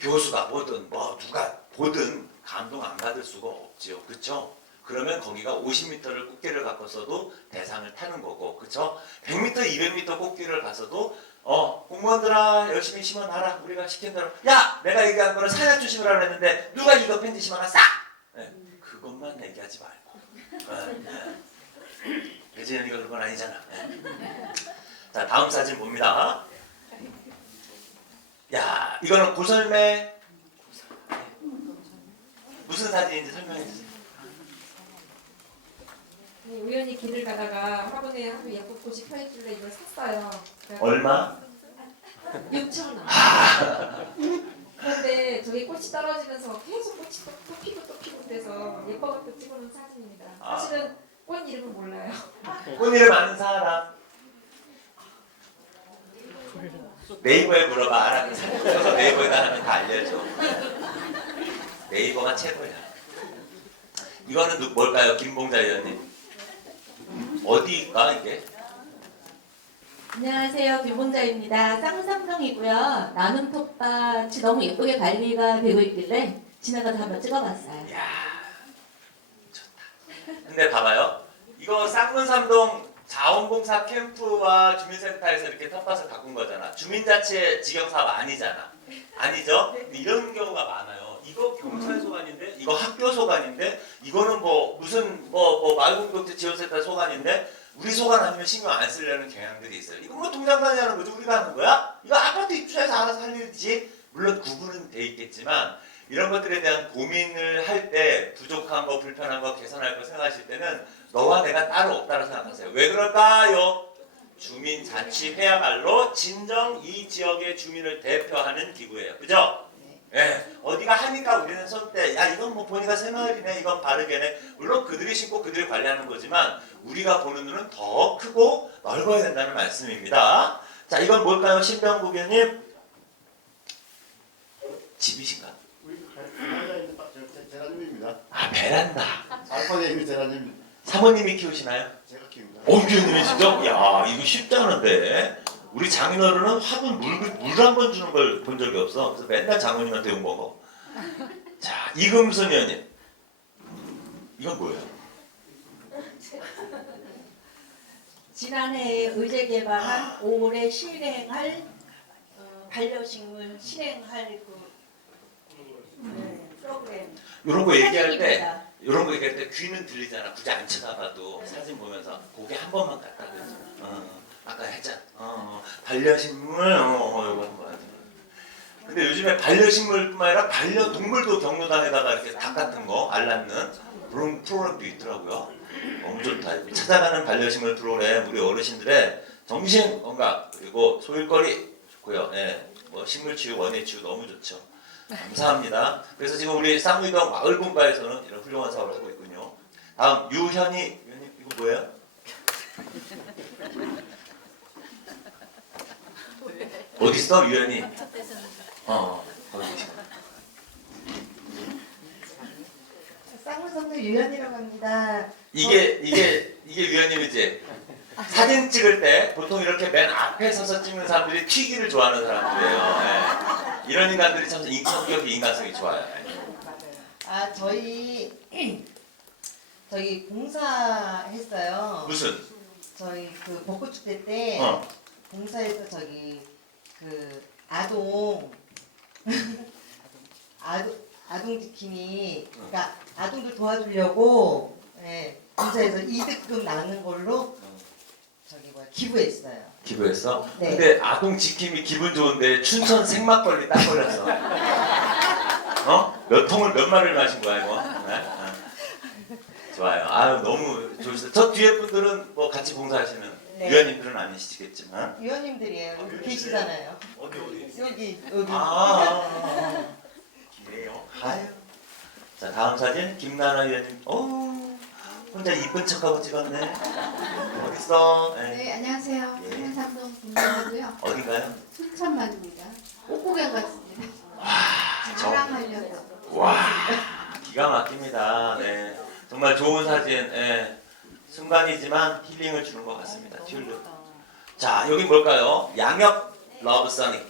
교수가 보든 뭐 누가 보든 감동 안 받을 수가 없지요. 그렇죠? 그러면 거기가 50m를 꽃길을 가꿨어도 대상을 타는 거고, 그렇죠? 100m, 200m 꽃길을 가서도 공무원들아 열심히 심어놔라. 우리가 시킨 대로 야 내가 얘기한 거는 사냥 조심하라고 했는데 누가 이거 펜지 심어놨어? 네, 그것만 얘기하지 말고. 배재현이가 그런 건 아니잖아. 네. 자 다음 사진 봅니다. 야 이거는 고설매 무슨 사진인지 설명해 주세요. 네, 우연히 길을 가다가 화분에 아주 예쁜 꽃이 펴있길래 이걸 샀어요. 얼마? 6,000원. 그런데 저기 꽃이 떨어지면서 계속 꽃이 또 피고 그래서 예뻐갖고 찍어놓은 사진입니다. 사실은 꽃 이름은 몰라요. 꽃 이름 아는 사람? 네이버에 물어봐. 알아. 그래서 네이버에다 하면 다 알려줘. 네이버가 최고야. 이거는 뭘까요? 김봉자 의원님. 어디가 이게? 안녕하세요. 김봉자입니다. 쌍쌍동이고요. 나눔 텃밭이 너무 예쁘게 관리가 되고 있길래 지나가다 한번 찍어봤어요. 이야, 좋다. 근데 봐봐요. 이거 쌍문삼동 자원봉사 캠프와 주민센터에서 이렇게 텃밭을 가꾼 거잖아. 주민자치 지경사업 아니잖아. 아니죠? 근데 이런 경우가 많아요. 이거 경찰 소관인데, 이거 학교 소관인데, 이거는 뭐 무슨 뭐 마을공동체 지원센터 소관인데, 우리 소관 아니면 신경 안 쓰려는 경향들이 있어요. 이거 뭐 동장관이 하는 거지 우리가 하는 거야? 이거 아파트 입주해서 알아서 할 일이지. 물론 구분은 돼 있겠지만 이런 것들에 대한 고민을 할 때 부족한 거, 불편한 거, 개선할 거 생각하실 때는 너와 내가 따로 없다고 생각하세요. 왜 그럴까요? 주민자치회야말로 진정 이 지역의 주민을 대표하는 기구예요. 그죠? 예, 어디가 하니까 우리는 손때 야 이건 뭐 보니까 새마을이네 이건 바르게네 물론 그들이 심고 그들이 관리하는 거지만 우리가 보는 눈은 더 크고 넓어야 된다는 말씀입니다. 자 이건 뭘까요? 신병국 의원님 집이신가? 제라늄입니다. 아 베란다 알파게 있는 제라늄 사모님이 키우시나요? 제가 키웁니다. 의원님이 진짜? 야 이거 쉽지 않은데 우리 장인어른은 화분 물 한 번 주는 걸 본 적이 없어. 그래서 맨날 장모님한테 욕 먹어. 자, 이금순 의원님. 이건 뭐예요? 지난해 의제 개발한 올해 실행할 반려식물 실행할 프로그램. 이런 거 얘기할 때, 사진입니다. 이런 거 얘기할 때 귀는 들리잖아. 굳이 안 쳐다봐도 사진 보면서 고개 한 번만 갖다 대줘. 아까 했잖아. 반려식물, 이거 한 거. 근데 요즘에 반려식물뿐만 아니라 반려동물도 경로당에다가 이렇게 닭 같은 거 알 낳는 그런 프로그램도 있더라고요. 너무 좋다. 찾아가는 반려식물 프로그램 우리 어르신들의 정신 건강 그리고 소일거리 좋고요. 예, 뭐 식물치유, 원예치유 너무 좋죠. 감사합니다. 그래서 지금 우리 쌍무이동 마을분과에서는 이런 훌륭한 사업을 하고 있군요. 다음 유현이 의원님 이거 뭐예요? 어디 있어 유현이? 거기 있어. 쌍문성도 유연이라고 합니다. 이게 위원님이지. 사진 찍을 때 보통 이렇게 맨 앞에 서서 찍는 사람들이 튀기를 좋아하는 사람들이에요. 네. 이런 인간들이 참 성격이 인간성이 좋아요. 아 저희 봉사했어요. 무슨? 저희 그 벚꽃 축제 때 봉사해서 저기 그 아동 지킴이 그러니까 아동들 도와주려고 봉사해서 이득금 나는 걸로 저기 기부했어요. 기부했어? 네. 근데 아동 지킴이 기분 좋은데 춘천 생막걸리 딱 걸렸어. 몇 통을 몇 마리를 마신 거야 이거? 네? 좋아요. 아유 너무 좋으시다. 저 뒤에 분들은 뭐 같이 봉사하시는 네. 위원님들은 아니시겠지만 위원님들이에요. 여기 계시잖아요. 어디? 여기. 그래요. 아유. 자 다음 사진 김나나 위원님. 혼자 이쁜 척하고 찍었네. 어딨어? 네, 안녕하세요. 예. 상문삼동 김나고요. 어딘가요? 순천만입니다. 꽃구경 같습니다. 와, 자랑하려고. 와, 기가 막힙니다. 네, 정말 좋은 사진. 예. 순간이지만 힐링을 주는 것 같습니다. 튤립. 자, 여기 뭘까요? 양엽 러브 써니.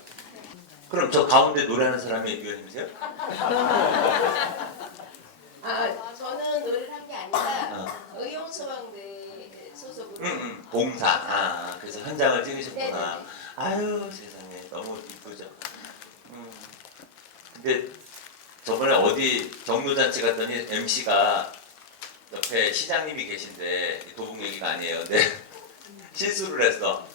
그럼 저 가운데 노래하는 사람이 위원님이세요? 저는 노래를 한 게 아니라 의용소방대 소속으로. 봉사. 그래서 현장을 찍으셨구나. 네네네. 아유, 세상에. 너무 이쁘죠. 근데 저번에 어디 경로잔치 갔더니 MC가 옆에 시장님이 계신데 도봉 얘기가 아니에요. 근데 실수를 했어.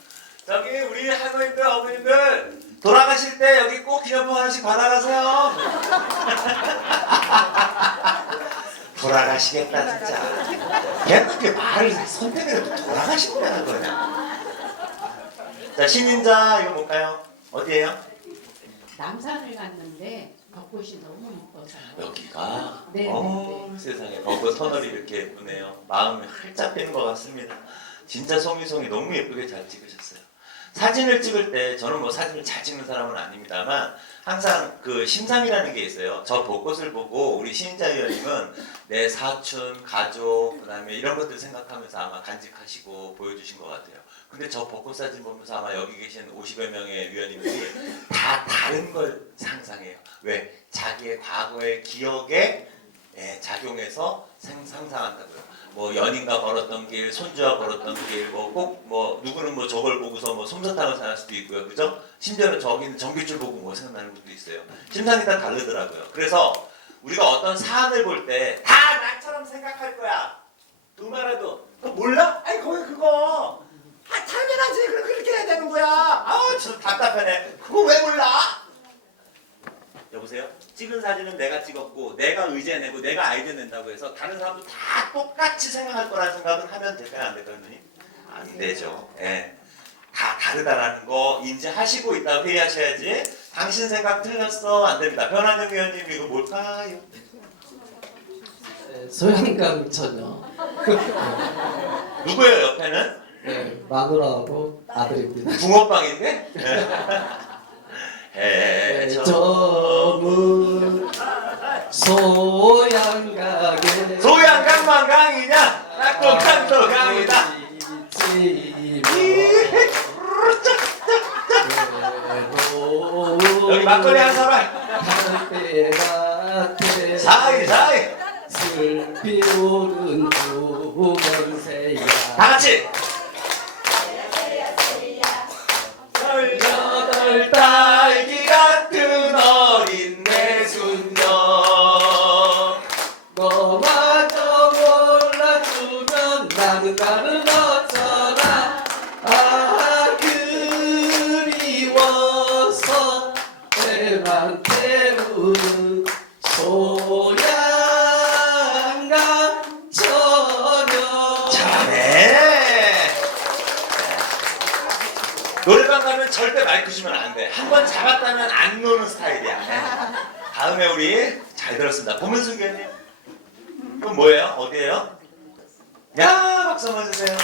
저기 우리 할머니들 어머님들 돌아가실 때 여기 꼭 기념품 하나씩 받아가세요. 돌아가시겠다 진짜. 걔는 그렇게 말을 선택을 돌아가신다는 거야. 자 신인자 이거 볼까요? 어디에요? 남산을 갔는데 벚꽃이 너무 이뻐서 여기가 네. 세상에 벚꽃 터널이 이렇게 예쁘네요. 마음이 활짝 피는 것 같습니다. 진짜 송이송이 너무 예쁘게 잘 찍으셨어요. 사진을 찍을 때 저는 뭐 사진을 잘 찍는 사람은 아닙니다만 항상 그 심상이라는 게 있어요. 저 벚꽃을 보고 우리 신인자 위원님은 내 사촌, 가족, 그다음에 이런 것들 생각하면서 아마 간직하시고 보여주신 것 같아요. 근데 저 벚꽃 사진 보면서 아마 여기 계신 50여 명의 위원님들이 다 다른 걸 상상해요. 왜? 자기의 과거의 기억에 작용해서 상상한다고요. 뭐 연인과 걸었던 길, 손주와 걸었던 길, 뭐 꼭 뭐 누구는 뭐 저걸 보고서 뭐 솜사탕을 사할 수도 있고요, 그죠? 심지어는 저기는 전기줄 보고 뭐 생각나는 것도 있어요. 심상이 다 다르더라고요. 그래서 우리가 어떤 사안을 볼 때 다 나처럼 생각할 거야. 누구라도 그거 몰라? 아니 거기 그거 당연하지. 그렇게 해야 되는 거야. 아우 저 답답하네. 그거 왜 몰라? 여보세요? 찍은 사진은 내가 찍었고 내가 의제 내고 내가 아이디어 낸다고 해서 다른 사람도 다 똑같이 생각할 거라는 생각은 하면 될까요? 안 될까요? 누님? 안 되죠. 예. 다 다르다라는 거 인지하시고 있다고 회의하셔야지. 당신 생각 틀렸어. 안 됩니다. 변환영 위원님 이거 뭘까요? 소양강 처녀. 누구예요 옆에는? 네, 마누라하고 아들입니다. 붕어빵인데? 점은 소양강에 소양강만 강이냐? 낙동강도 강이다. 여기 막걸리 한 사람. 사이 슬피 오른 두번새야 다 같이. 여덟 딸기 같은 어린 내 순정 너마저 몰라주면 나는 어쩌나 아 그리워서 배만 태우는 소양강 처녀. 잘해. 노래방 가면 절대 마이크 주면 안 돼. 한 번 잡았다면 안 노는 스타일이야. 네. 다음에 우리 잘 들었습니다. 고문수 위원님. 이건 뭐예요? 어디예요? 야 박수 한번 주세요.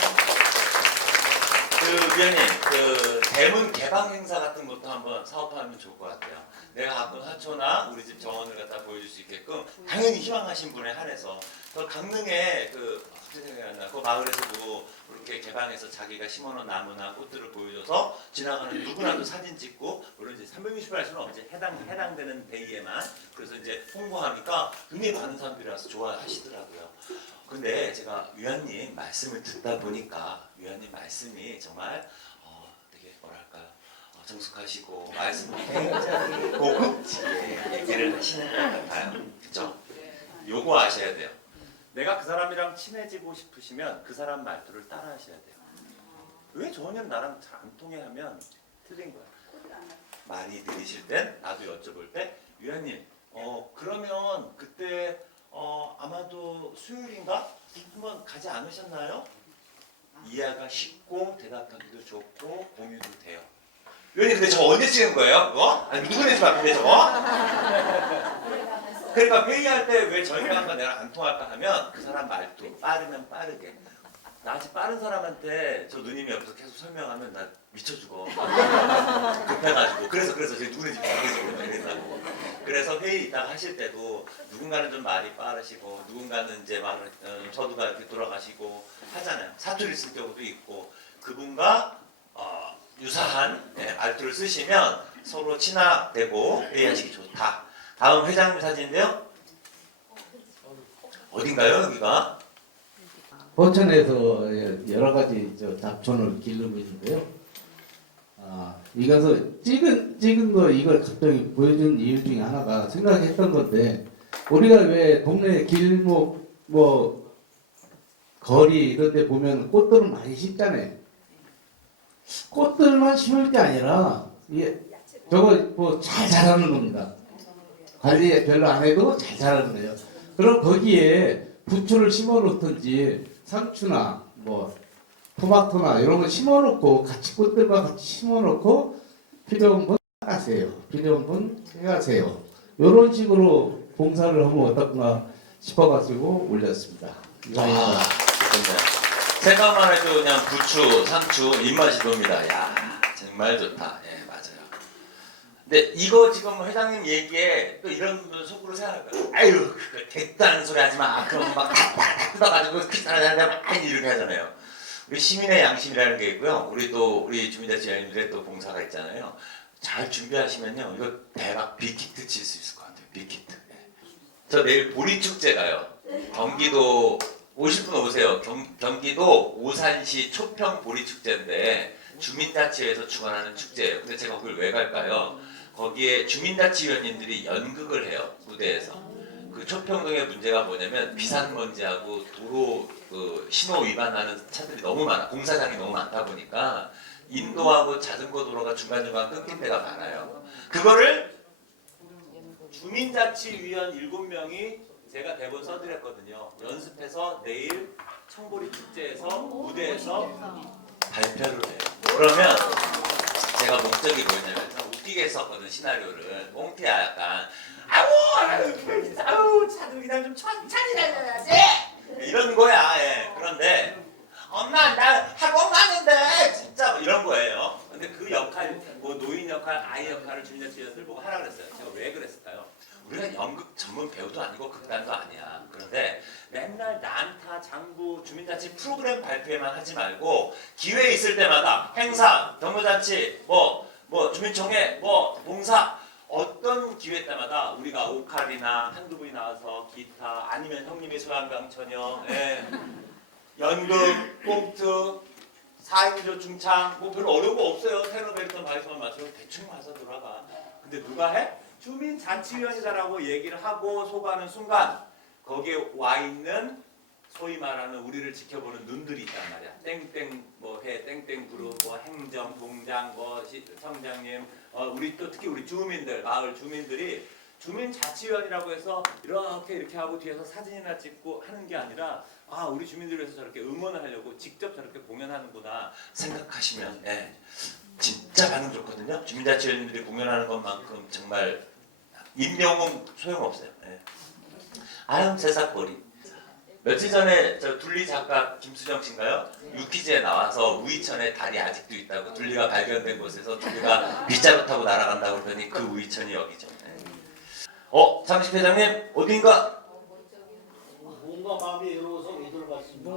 그 위원님, 그 대문 개방 행사 같은 것도 한번 사업하면 좋을 것 같아요. 내가 가끔 화초나 우리 집 정원을 갖다 보여줄 수 있게끔 당연히 희망하신 분에 한해서 그 강릉에 그 어떻게 생각이 나? 그 마을에서도 그렇게 개방해서 자기가 심어놓은 나무나 꽃들을 보여줘서 지나가는 누구나도 사진 찍고 물론 이제 360일 수는 없지 해당되는 데이에만 그래서 이제 홍보하니까 굉장히 많은 사람들이 와서 좋아하시더라고요. 근데 제가 위원님 말씀을 듣다 보니까 위원님 말씀이 정말 되게 뭐랄까요 정숙하시고 말씀을 굉장히 고급지게 얘기를 하시는 것 같아요. 그죠? 요거 아셔야 돼요. 내가 그 사람이랑 친해지고 싶으시면 그 사람 말투를 따라 하셔야 돼요. 왜 저언니는 나랑 잘 안 통해 하면 틀린 거야. 말이 느리실 땐 나도 여쭤볼 때 위원님 그러면 그때 아마도 수요일인가? 한번 가지 않으셨나요? 이해가 쉽고 대답하기도 좋고 공유도 돼요. 위원님 근데 저거 언제 찍은 거예요? 그거? 아니 누구네 집 앞인데 저거? 그러니까 회의할 때 왜 저희가 한번 내가 안 통할까 하면 그 사람 말투 빠르면 빠르게 나같이 빠른 사람한테 저 누님이 옆에서 계속 설명하면 나 미쳐 죽어. 급해가지고 그래서 저희 누구네 집 앞에서 이랬다고. 그래서 회의 있다가 하실 때도 누군가는 좀 말이 빠르시고 누군가는 이제 말을 서두가 이렇게 돌아가시고 하잖아요. 사투리 쓸 경우도 있고 그분과 유사한 말투를 쓰시면 서로 친화되고 회의하시기 좋다. 다음 회장님 사진인데요. 어딘가요 여기가? 포천에서 여러 가지 잡초를 기르고 있는데요. 이것을 찍은 거 이걸 갑자기 보여준 이유 중에 하나가 생각했던 건데 우리가 왜 동네 길목 뭐 거리 이런 데 보면 꽃들을 많이 심잖아요. 꽃들만 심을 게 아니라 이게 저거 뭐 잘 자라는 겁니다. 관리 별로 안 해도 잘 자라는 거예요. 그럼 거기에 부추를 심어 놓든지 상추나 뭐 토마토나 이런 거 심어 놓고 같이 꽃들과 같이 심어 놓고 필요한 분 하세요. 필요한 분 해가세요. 이런 식으로 봉사를 하면 어떨까 싶어가지고 올렸습니다. 이상입니다. 좋네요. 생각만 해도 그냥 부추, 상추 입맛이 돕니다. 야, 정말 좋다. 예, 맞아요. 근데 이거 지금 회장님 얘기에 또 이런 분들 속으로 생각할 거예요. 아유, 그 됐다는 소리 하지 마. 그럼 막 뜯어가지고 귀찮아하는데 막 이렇게 하잖아요. 우리 시민의 양심이라는 게 있고요. 우리 주민자치위원님들의 또 봉사가 있잖아요. 잘 준비하시면요, 이거 대박 빅히트 칠 수 있을 것 같아요. 빅히트. 예. 저 내일 보리축제 가요. 경기도 오실 분 오세요. 경기도 오산시 초평 보리축제인데 주민자치회에서 주관하는 축제예요. 근데 제가 그걸 왜 갈까요? 거기에 주민자치위원님들이 연극을 해요. 무대에서. 그 초평동의 문제가 뭐냐면 비상먼지하고 도로 그 신호 위반하는 차들이 너무 많아. 공사장이 너무 많다 보니까 인도하고 자전거 도로가 중간중간 끊긴 데가 많아요. 그거를 주민자치위원 7명이 제가 대본 써드렸거든요. 연습해서 내일 청보리 축제에서 무대에서 발표를 해요. 그러면 제가 목적이 뭐냐면 웃기게 했었거든 시나리오를. 꽁트야 약간 아우 차들 그냥 좀 천천히 다녀야지 이런 거야. 예. 그런데 엄마 나 학원 가는데 진짜 뭐 이런 거예요. 근데 그 역할 뭐 노인 역할 아이 역할을 주민자치위원들 보고 하라 그랬어요. 제가 왜 그랬을까요? 우리가 연극 전문 배우도 아니고 극단도 아니야. 그런데 맨날 난타, 장구, 주민자치 프로그램 발표회만 하지 말고 기회 있을 때마다 행사, 경로잔치, 뭐 주민총회, 뭐 봉사 어떤 기회 때마다 우리가 오카리나 한두 분이 나와서 기타 아니면 형님이 소양강처녀, 예. 연극, 꽁트, 4인조 중창 뭐 별로 어려운 거 없어요. 테너 베리톤 바이스만 맞추면 대충 와서 들어가. 근데 누가 해? 주민자치위원이다라고 얘기를 하고 소개하는 순간 거기에 와 있는 소위 말하는 우리를 지켜보는 눈들이 있단 말이야. 땡땡 뭐 해, 땡땡 그룹, 뭐 행정, 동장, 뭐 청장님, 우리 또 특히 우리 주민들, 마을 주민들이 주민자치위원이라고 해서 이렇게 하고 뒤에서 사진이나 찍고 하는 게 아니라 아 우리 주민들을 위해서 저렇게 응원을 하려고 직접 저렇게 공연하는구나 생각하시면 예, 진짜 반응 좋거든요. 주민자치위원님들이 공연하는 것만큼 정말 임명은 소용없어요. 예. 아유 새싹거리. 며칠 전에 저 둘리 작가 김수정 씨인가요? 유퀴즈에 나와서 우이천에 달이 아직도 있다고 둘리가 발견된 곳에서 둘리가 빗자루 타고 날아간다고 그러더니 그 우이천이 여기죠. 네. 장식 회장님 어딘가 뭔가 마음이 외로워서 외돌봤습니다.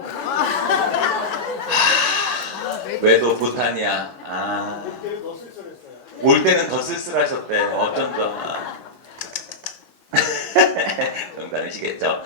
외도 부탄이야. 아. 더 쓸쓸했어요. 올 때는 더 쓸쓸하셨대. 어쩐다. 농담이시겠죠?